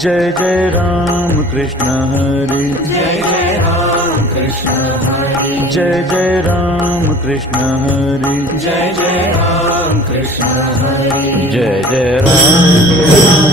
जय जय राम कृष्ण हरि जय जय राम कृष्ण हरि जय जय राम कृष्ण हरि जय जय राम कृष्ण हरि जय जय राम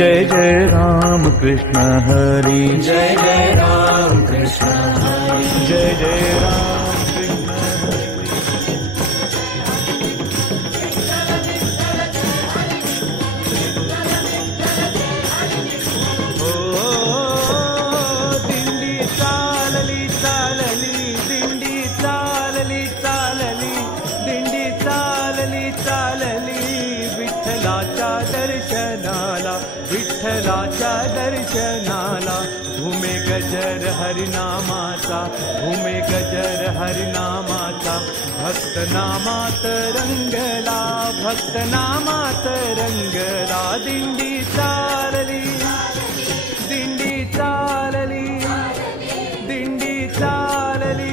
जय जय राम कृष्ण हरि जय जय राम कृष्ण हरि जय जय राम दिंडी चालली चालली दिंडी चालली चालली दिंडी चालली चालली विठ्ठलाच्या दर्शनाला विठ्ठलाच्या दर्शनाला घुमे गजर हरिनामाचा घुमे गजर हरिनामाचा भक्त नामात रंगला भक्त नामात रंगला दिंडी चालली दिंडी चालली दिंडी चालली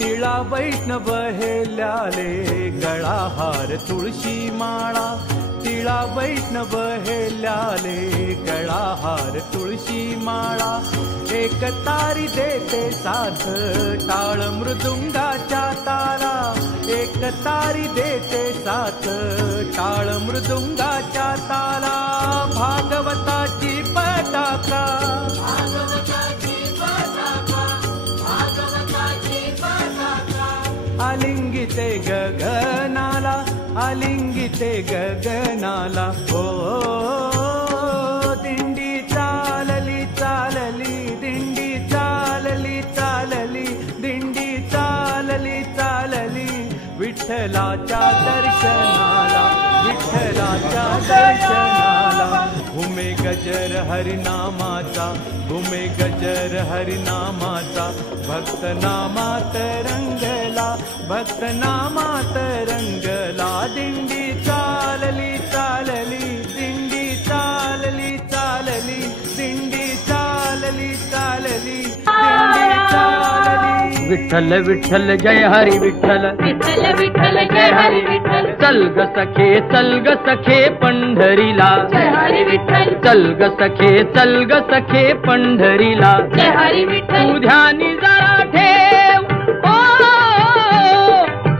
तिळा वैष्णव हेल्याले गळा हार तुळशी माळा तिळा वैष्णव हेल्याले गळा हार तुळशी माळा एक तारी देते साथ टाळ मृदुंगाच्या तारा एक तारी देते साथ टाळ मृदुंगाच्या तारा भागवताची पताका आलिंगिते गगनाला आलिंगिते गगनाला हो दिंडी चालली चालली दिंडी चालली चालली दिंडी चालली चालली विठ्ठलाच्या दर्शनाला विठ्ठलाच्या दर्शनाला घुमे गजर हरिनामाचा घुमे गजर हरिनामाचा भक्त नामात रंगला भक्त नामात रंगला दिंडी चालली चालली दिंडी चालली चालली दिंडी चालली चालली दिंडी चालली विठ्ठल विठ्ठल जय हरी विठ्ठल विठ्ठल विठ्ठल जय हरी विठ्ठल चल ग सखे पंढरीला जय हरी विठ्ठल चल ग सखे पंढरीला जय हरी विठ्ठल तू ध्यानी जरा ठेव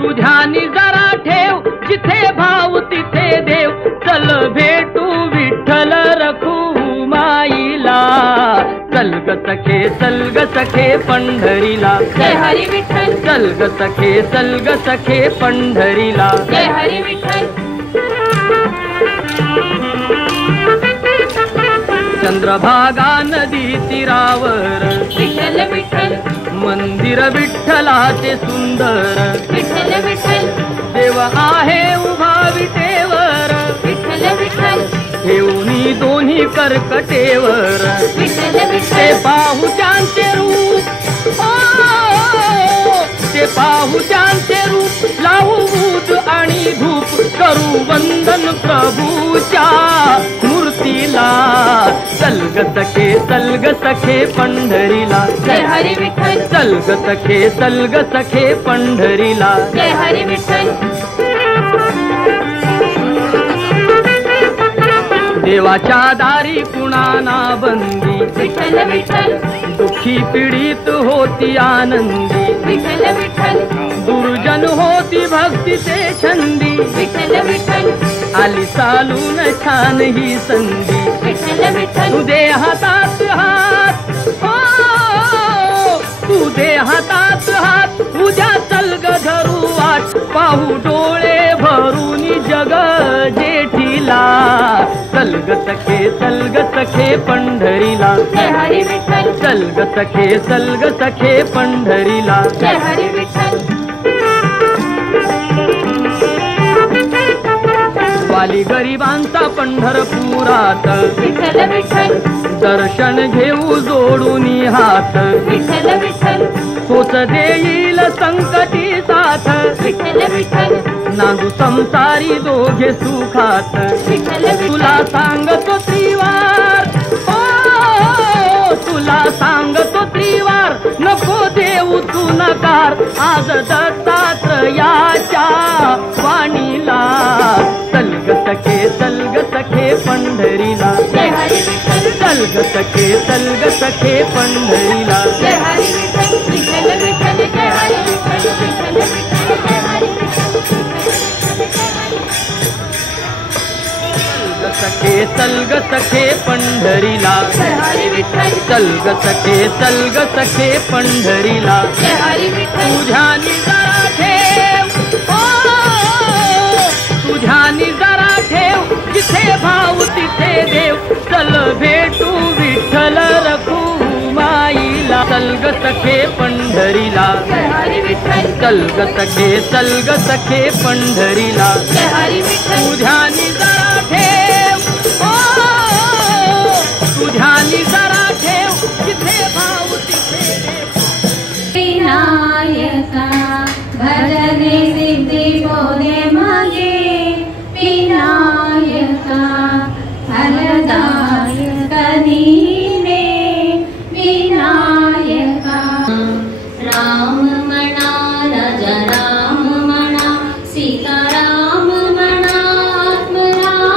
तू ध्यानी जरा ठेव जिथे भाव तिथे देव चल भेटू विठ्ठल रखुमाईला चल ग सखे पंढरीला जय हरी विठ्ठल चल ग सखे पंढरीला जय हरी विठ्ठल चंद्रभागा नदी तीरावर विठ्ठल विठ्ठल मंदिर विठ्ठलाचे सुंदर विठ्ठल विठ्ठल देव आहे उभा विटेवर विठ्ठल विठ्ठल ठेवणी दोन्ही कर्कटेवर विठ्ठल ते विठ्ठल पाहू त्यांचे रूप ते पाहू त्यांचे रूप लावू ऊद आणि धूप करू वंदन प्रभूच्या मूर्तीला चलग सखे पंढरीला जय हरी विठ्ठल चलग सखे पंढरीला जय हरी विठ्ठल देवाच्या दारी कुणाना बंदी विठ्ठल विठ्ठल दुःखी पीडित होती आनंदी विठ्ठल विठ्ठल दुर्जन होती भक्तीचे छंदी विठ्ठल विठ्ठल आली चालून छान ही संधी विठ्ठल विठ्ठल तू दे हातात हात तू दे हातात हात उद्या चलग धरू वाट पाहू डोळे भरून जग जेठीला चलग सखे पंढरीला जय हरी विठ्ठल चलग सखे पंढरीला जय हरी विठ्ठल वाली गरिबांचा पंढरपुरात विठ्ठल विठ्ठल दर्शन घेऊ जोडून हात विठ्ठल विठ्ठल तोच देईल संकटी साथ विठ्ठल विठ्ठल नांदू संसारी दोघे सुखात विठ्ठल तुला विठ्ठल सांगतो त्रिवार तुला सांगतो त्रिवार नको देऊ तू नकार आज दत्तात्रयाच्या वाणीला चलग सखे पंढरीला जय हरी विठ्ठल चलग सखे पंढरीला जय हरी विठ्ठल विठ्ठल विठ्ठल जय हरी विठ्ठल विठ्ठल विठ्ठल जय हरी विठ्ठल चलग सखे पंढरीला जय हरी विठ्ठल चलग सखे पंढरीला जय हरी विठ्ठल तुझ्यानी जरा ठेव तुझ्यानी जरा ठेव जिथे भाव तिथे देव चल भेटू विठ्ठल रखुमाईला चलग सखे पंढरीला जय हरी विठ्ठल चलग सखे पंढरीला जय हरी विठ्ठल तुझ्यानी जरा ठेव तुझ्यानी जरा ठेव जिथे भाव तिथे देव विनायका भजने सिद्धि बोधे मागे विनायका फलदायक दीने विनायका राम म्हणा राजा राम म्हणा सीता राम म्हणा आत्मराम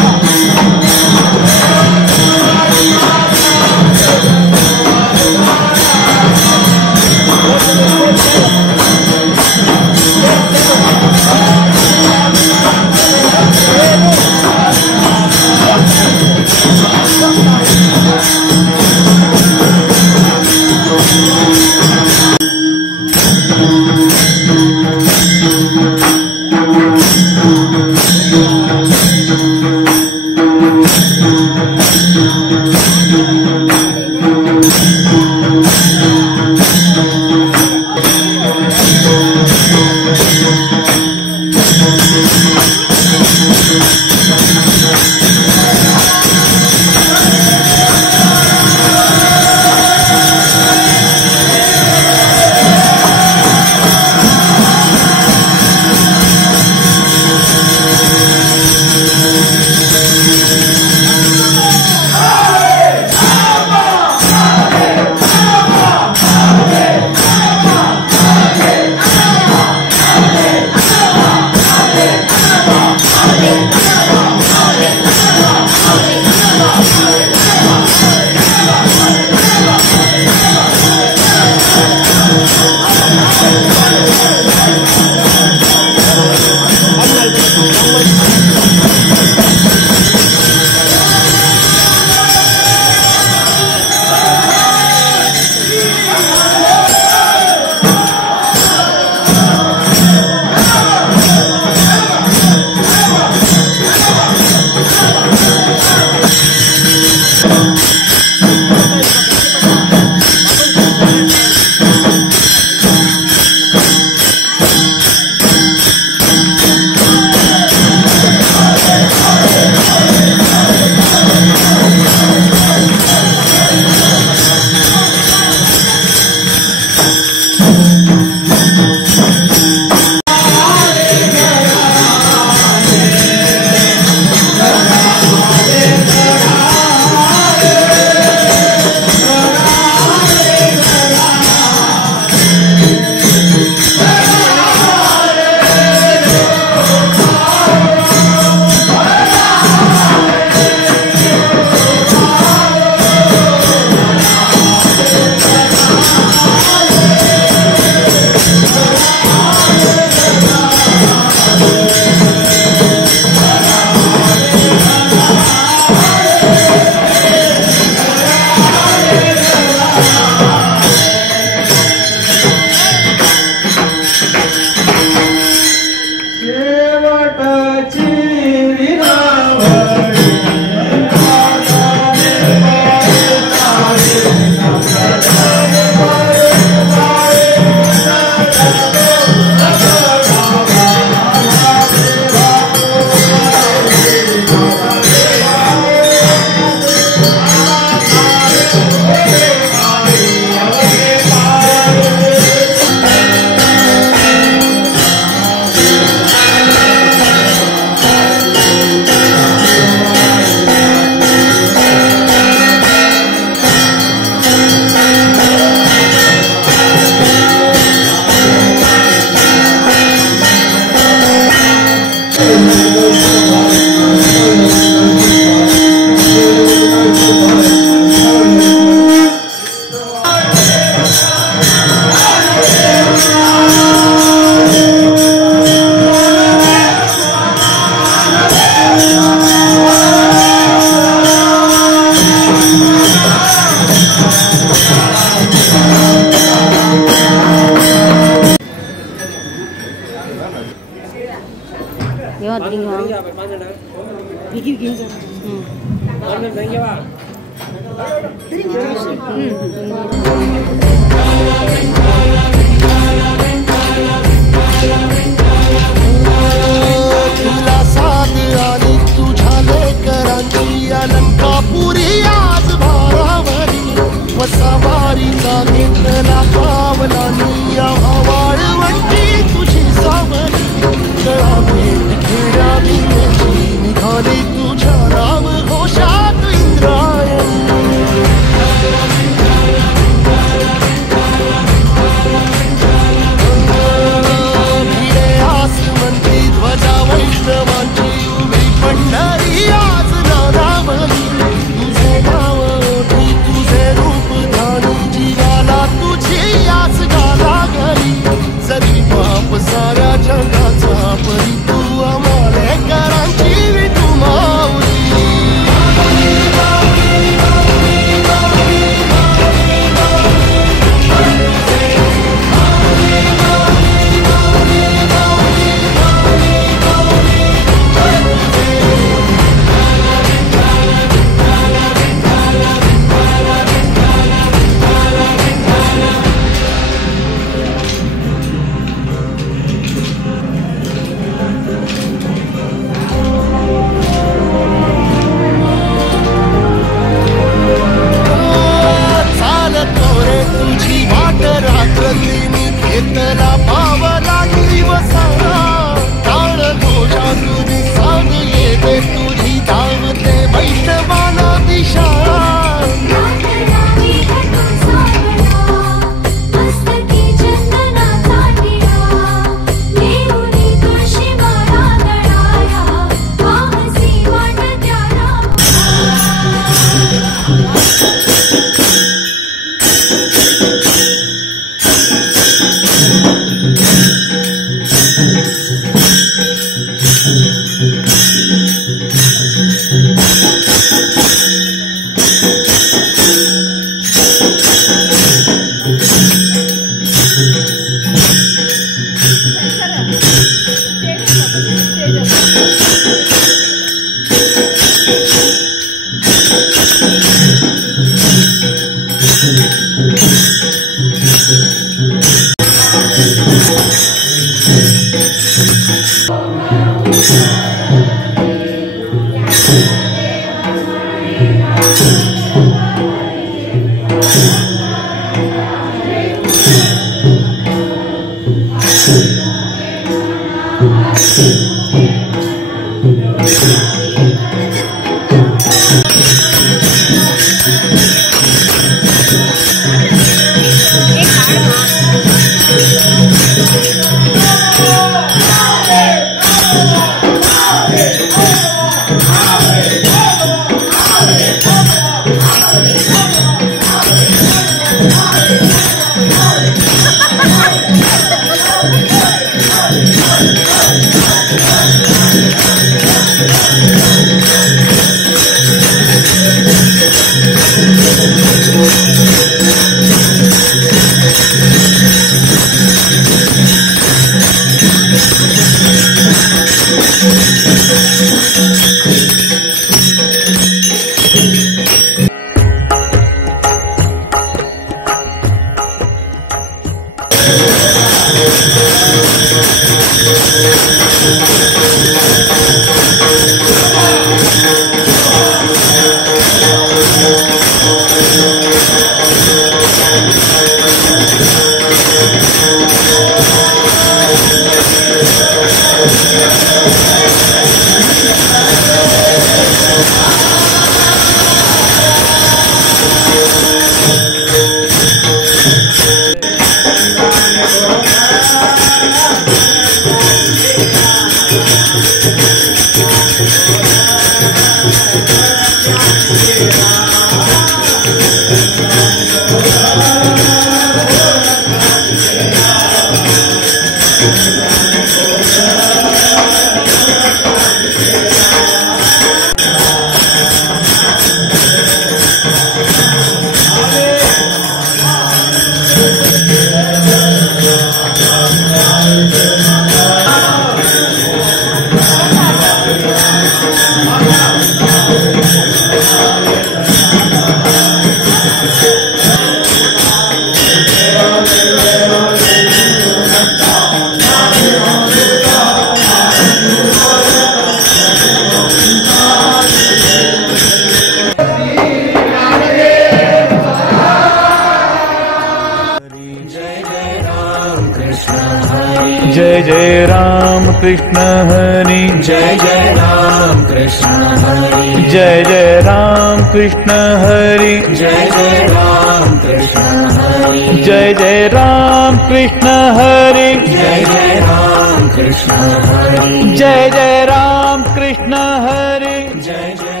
जय जय राम कृष्ण हरि जय जय राम कृष्ण हरि जय जय राम कृष्ण हरि जय जय राम कृष्ण हरि जय जय राम कृष्ण हरि जय जय राम कृष्ण हरि जय जय राम कृष्ण हरि जय जय